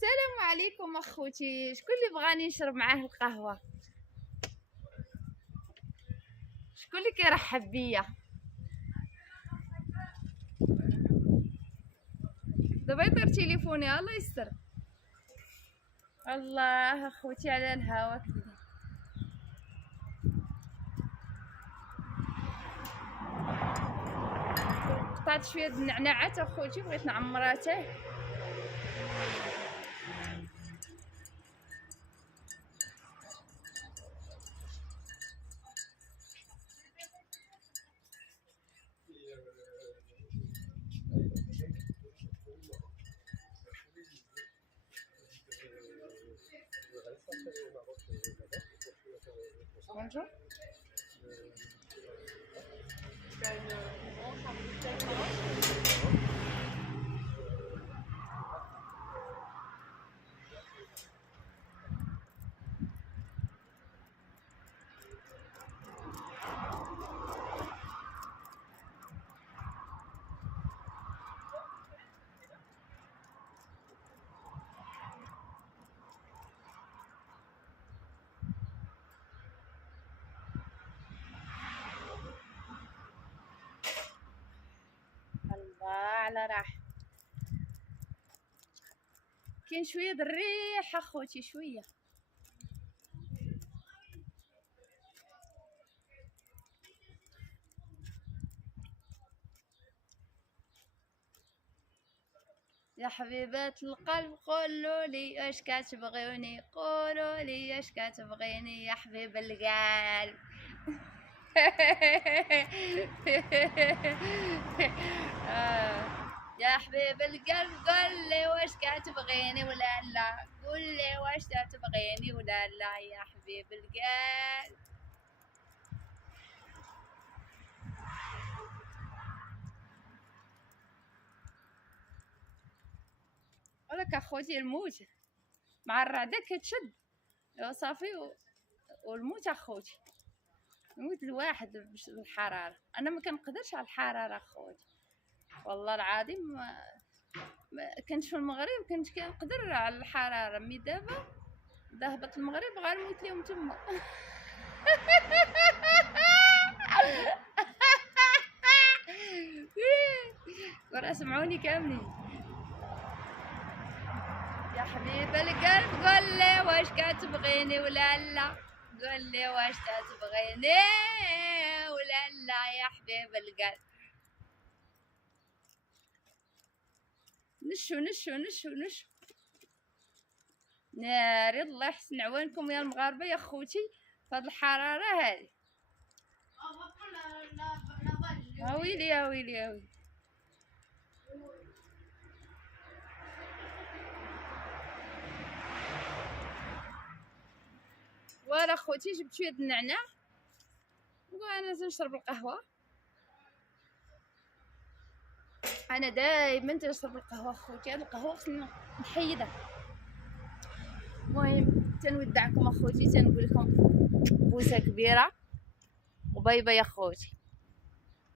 السلام عليكم اخوتي. شكون اللي بغاني نشرب معاه القهوه؟ شكون اللي كيرحب بيا؟ دابا يطير تليفوني، الله يستر. الله اخوتي على الهوا كذا. قطعت شويه د النعناعات اخوتي، بغيت نعمراته. Bonjour. على راح كاين شويه د الريح اخوتي، شويه. يا حبيبات القلب قولوا لي اش كتبغوني، قولوا لي اش كتبغيني يا حبيب القلب. يا حبيب القلب قول لي واش كتبغيني ولا لا، قول لي واش كتبغيني ولا لا يا حبيب القلب. ولك اخوتي الموت مع الرعده كتشد صافي والموت اخوتي، يموت الواحد بالحراره. انا ما كنقدرش على الحراره اخوتي، والله العظيم. كنت في المغرب كنت كنقدر على الحراره، مي دابا ذهبت المغرب غنموت ليهم تما. ورا سمعوني كاملين. يا حبيب القلب قول لي واش كتبغيني ولا لا، قول لي واش كتبغيني ولا لا يا حبيب القلب. نشو نشو نشو نشو ناري، الله يحسن عوانكم يا المغاربه يا خوتي فهاد الحراره هذه. ويلي يا ويلي يا ويلي. وانا خوتي جبت شويه النعناع وانا نشرب القهوه. انا دائما تنشرب القهوه خوتي، هاد القهوه خصني نحيدها. المهم تنودعكم اخوتي، تنقول لكم بوسه كبيره وباي باي اخوتي.